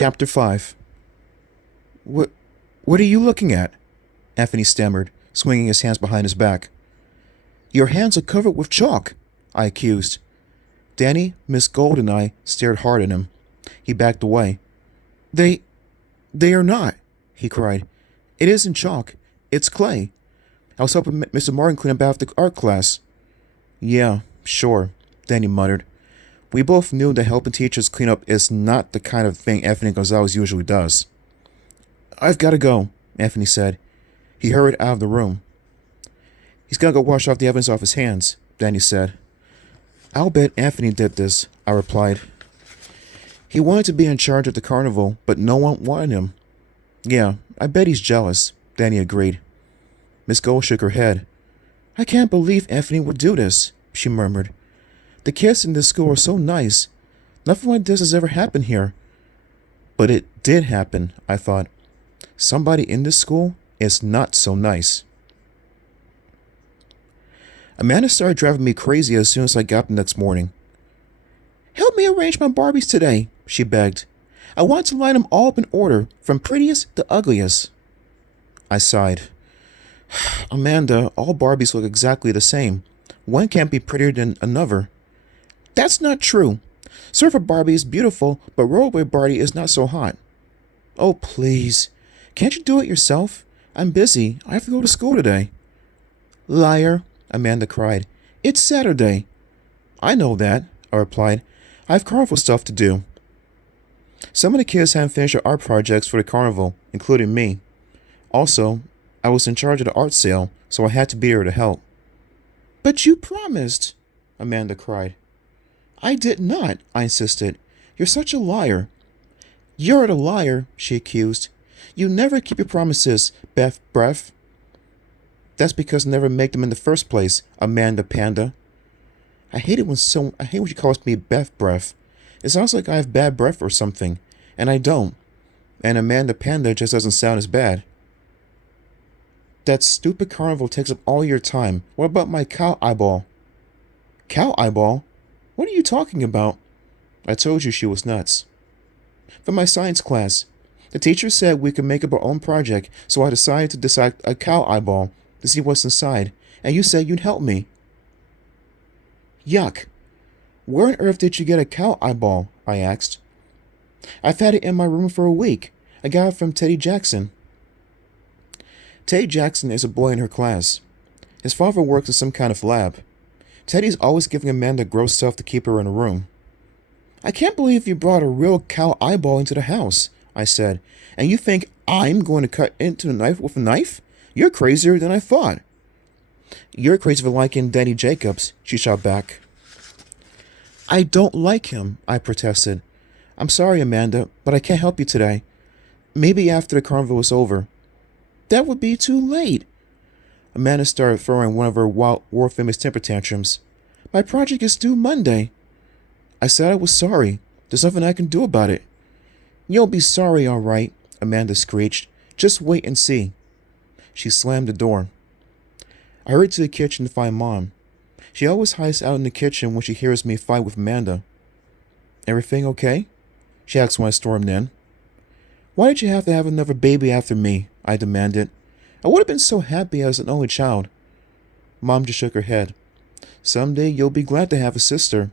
Chapter 5. What, what are you looking at? Anthony stammered, swinging his hands behind his back. Your hands are covered with chalk, I accused. Danny, Miss Gold, and I stared hard at him. He backed away. They are not, he cried. It isn't chalk. It's clay. I was helping Mr. Martin clean up after art class. Yeah, sure, Danny muttered. We both knew that helping teachers clean up is not the kind of thing Anthony Gonzalez usually does. I've got to go, Anthony said. He hurried out of the room. He's got to go wash off the evidence off his hands, Danny said. I'll bet Anthony did this, I replied. He wanted to be in charge of the carnival, but no one wanted him. Yeah, I bet he's jealous, Danny agreed. Miss Gold shook her head. I can't believe Anthony would do this, she murmured. The kids in this school are so nice. Nothing like this has ever happened here. But it did happen, I thought. Somebody in this school is not so nice. Amanda started driving me crazy as soon as I got up the next morning. Help me arrange my Barbies today, she begged. I want to line them all up in order, from prettiest to ugliest. I sighed. Amanda, all Barbies look exactly the same. One can't be prettier than another. That's not true. Surfer Barbie is beautiful, but Rollerblade Barbie is not so hot. Oh, please. Can't you do it yourself? I'm busy. I have to go to school today. Liar, Amanda cried. It's Saturday. I know that, I replied. I have carnival stuff to do. Some of the kids hadn't finished their art projects for the carnival, including me. Also, I was in charge of the art sale, so I had to be there to help. But you promised, Amanda cried. I did not, I insisted. You're such a liar. You're the liar, she accused. You never keep your promises, Beth Breath. That's because I never make them in the first place, Amanda Panda. I hate when she calls me Beth Breath. It sounds like I have bad breath or something, and I don't. And Amanda Panda just doesn't sound as bad. That stupid carnival takes up all your time. What about my cow eyeball? Cow eyeball? What are you talking about? I told you she was nuts. For my science class, the teacher said we could make up our own project, so I decided to dissect a cow eyeball to see what's inside, and you said you'd help me. Yuck. Where on earth did you get a cow eyeball? I asked. I've had it in my room for a week. I got it from Teddy Jackson. Teddy Jackson is a boy in her class. His father works in some kind of lab. Teddy's always giving Amanda gross stuff to keep her in a room. I can't believe you brought a real cow eyeball into the house, I said, and you think I'm going to cut into the knife with a knife? You're crazier than I thought. You're crazy for liking Danny Jacobs, she shot back. I don't like him, I protested. I'm sorry, Amanda, but I can't help you today. Maybe after the carnival is over. That would be too late. Amanda started throwing one of her world-famous temper tantrums. My project is due Monday. I said I was sorry. There's nothing I can do about it. You'll be sorry, all right, Amanda screeched. Just wait and see. She slammed the door. I hurried to the kitchen to find Mom. She always hides out in the kitchen when she hears me fight with Amanda. Everything okay? She asked when I stormed in. Why did you have to have another baby after me? I demanded. I would have been so happy as an only child. Mom just shook her head. Someday you'll be glad to have a sister.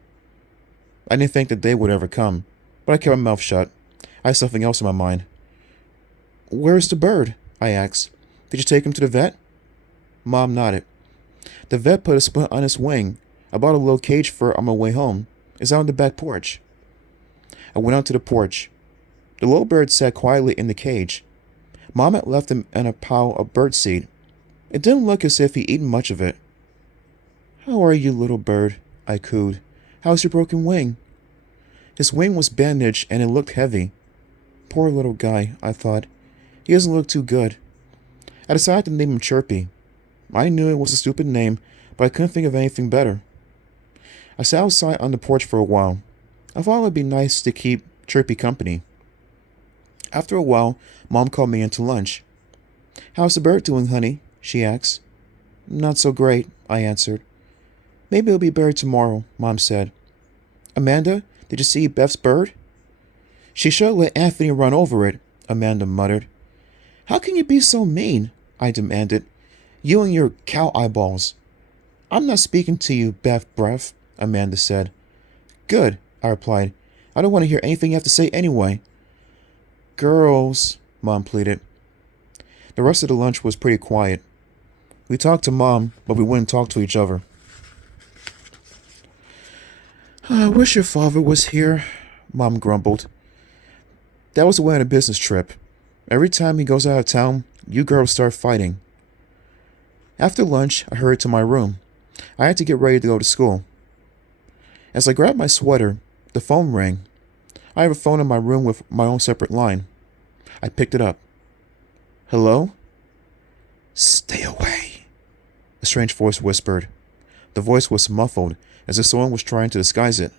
I didn't think the day would ever come, but I kept my mouth shut. I had something else in my mind. Where's the bird? I asked. Did you take him to the vet? Mom nodded. The vet put a splint on his wing. I bought a little cage for it on my way home. It's out on the back porch. I went out to the porch. The little bird sat quietly in the cage. Mom had left him in a pile of birdseed. It didn't look as if he'd eaten much of it. How are you, little bird? I cooed. How's your broken wing? His wing was bandaged and it looked heavy. Poor little guy, I thought. He doesn't look too good. I decided to name him Chirpy. I knew it was a stupid name, but I couldn't think of anything better. I sat outside on the porch for a while. I thought it would be nice to keep Chirpy company. After a while, Mom called me in to lunch. How's the bird doing, honey? She asked. Not so great, I answered. Maybe it'll be buried tomorrow, Mom said. Amanda, did you see Beth's bird? She should have let Anthony run over it, Amanda muttered. How can you be so mean? I demanded. You and your cow eyeballs. I'm not speaking to you, Beth Breath, Amanda said. Good, I replied. I don't want to hear anything you have to say anyway. Girls, Mom pleaded. The rest of the lunch was pretty quiet. We talked to Mom, but we wouldn't talk to each other. I wish your father was here, Mom grumbled. That was the way on a business trip. Every time he goes out of town, you girls start fighting. After lunch, I hurried to my room. I had to get ready to go to school. As I grabbed my sweater, the phone rang. I have a phone in my room with my own separate line. I picked it up. Hello? Stay away, a strange voice whispered. The voice was muffled, as if someone was trying to disguise it.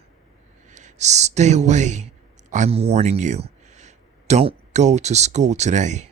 Stay away. I'm warning you. Don't go to school today.